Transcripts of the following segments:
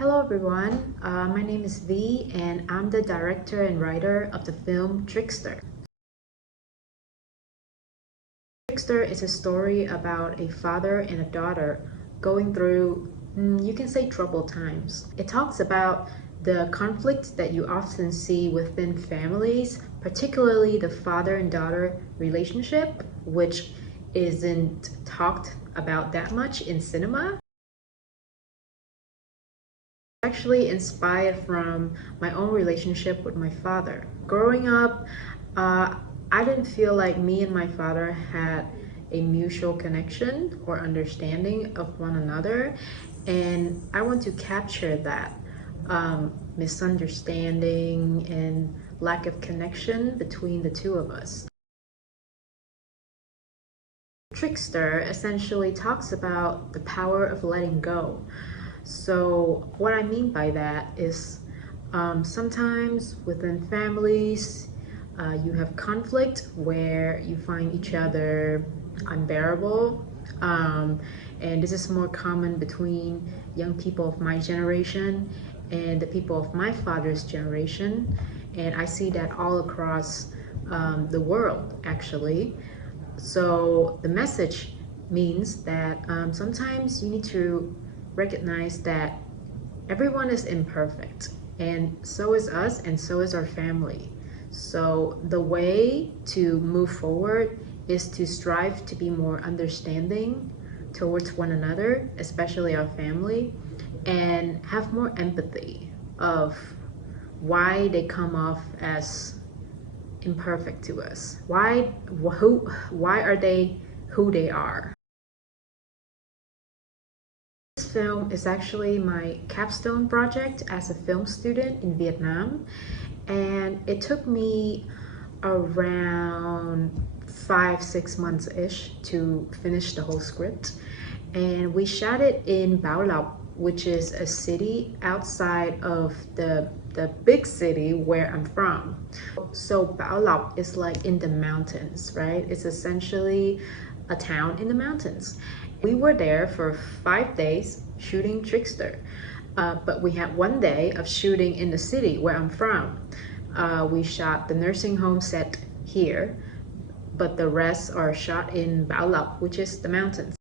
Hello everyone, my name is Vy and I'm the director and writer of the film Trickster. Trickster is a story about a father and a daughter going through, you can say, troubled times. It talks about the conflict that you often see within families, particularly the father and daughter relationship, which isn't talked about that much in cinema. Actually inspired from my own relationship with my father. Growing up, I didn't feel like me and my father had a mutual connection or understanding of one another, and I want to capture that misunderstanding and lack of connection between the two of us. Trickster essentially talks about the power of letting go. So what I mean by that is sometimes within families, you have conflict where you find each other unbearable. And this is more common between young people of my generation and the people of my father's generation. And I see that all across the world, actually. So the message means that sometimes you need to recognize that everyone is imperfect, and so is us, and so is our family. So the way to move forward is to strive to be more understanding towards one another, especially our family, and have more empathy of why they come off as imperfect to us. Why are they who they are? This film is actually my capstone project as a film student in Vietnam, and it took me around 5-6 months-ish to finish the whole script. And we shot it in Bảo Lộc, which is a city outside of the big city where I'm from. So Bảo Lộc is like in the mountains, right? It's essentially a town in the mountains. We were there for 5 days shooting Trickster, but we had one day of shooting in the city where I'm from. We shot the nursing home set here, but the rest are shot in Bảo Lộc, which is the mountains.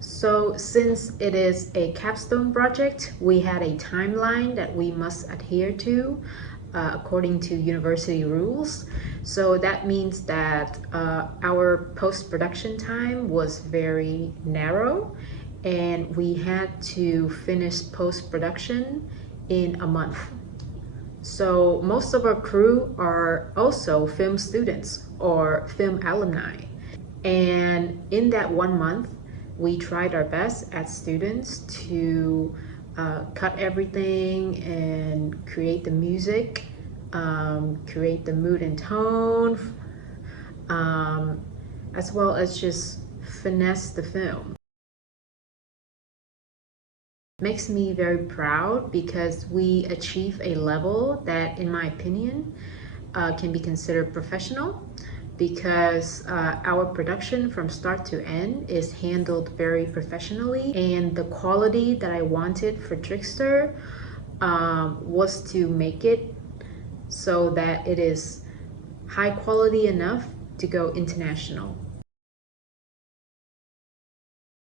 So since it is a capstone project, we had a timeline that we must adhere to according to university rules. So that means that our post-production time was very narrow, and we had to finish post-production in a month. So most of our crew are also film students or film alumni. And in that 1 month, we tried our best as students to cut everything and create the music, create the mood and tone, as well as just finesse the film. Makes me very proud because we achieve a level that, in my opinion, can be considered professional, because our production from start to end is handled very professionally, and the quality that I wanted for Trickster was to make it so that it is high quality enough to go international.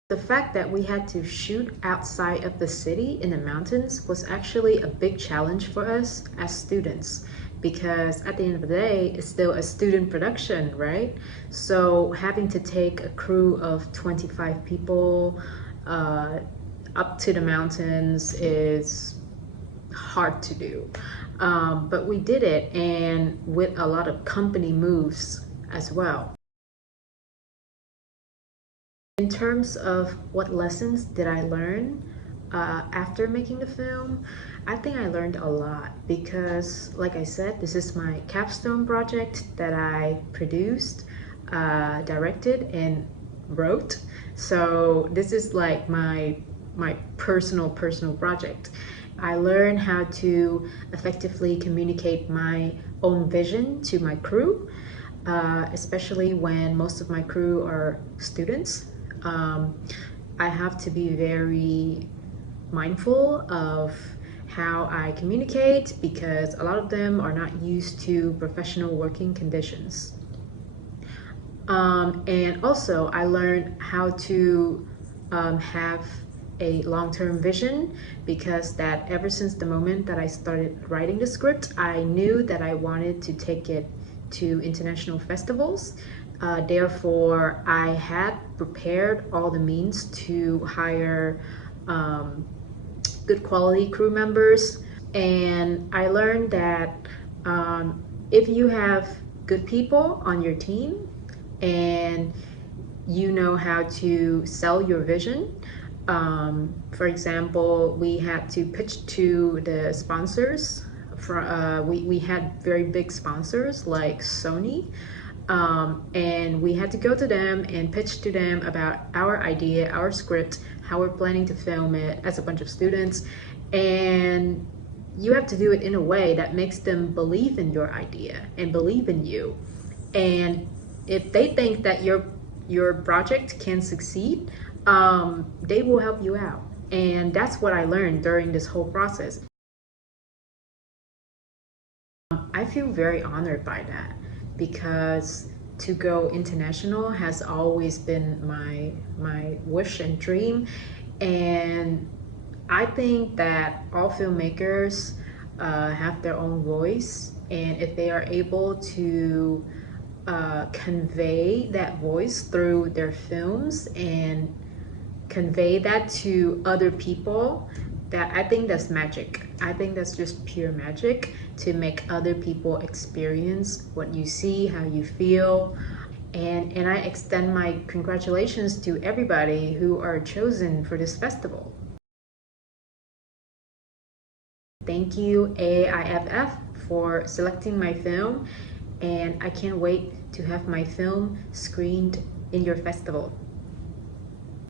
The fact that we had to shoot outside of the city in the mountains was actually a big challenge for us as students, because at the end of the day, it's still a student production, right? So having to take a crew of 25 people up to the mountains is hard to do. But we did it, and with a lot of company moves as well. In terms of what lessons did I learn after making the film, I think I learned a lot because, like I said, this is my capstone project that I produced, directed, and wrote. So this is like my personal project. I learned how to effectively communicate my own vision to my crew, especially when most of my crew are students. I have to be very mindful of how I communicate because a lot of them are not used to professional working conditions. And also, I learned how to have a long-term vision because that ever since the moment that I started writing the script, I knew that I wanted to take it to international festivals. Therefore, I had prepared all the means to hire good quality crew members. And I learned that if you have good people on your team and you know how to sell your vision, for example, we had to pitch to the sponsors. We had very big sponsors like Sony, and we had to go to them and pitch to them about our idea, our script, how we're planning to film it as a bunch of students. And you have to do it in a way that makes them believe in your idea and believe in you. And if they think that your project can succeed, they will help you out. And that's what I learned during this whole process. I feel very honored by that because to go international has always been my wish and dream. And I think that all filmmakers have their own voice, and if they are able to convey that voice through their films and convey that to other people, that I think that's magic. I think that's just pure magic to make other people experience what you see, how you feel. And I extend my congratulations to everybody who are chosen for this festival. Thank you, AIFF, for selecting my film, and I can't wait to have my film screened in your festival.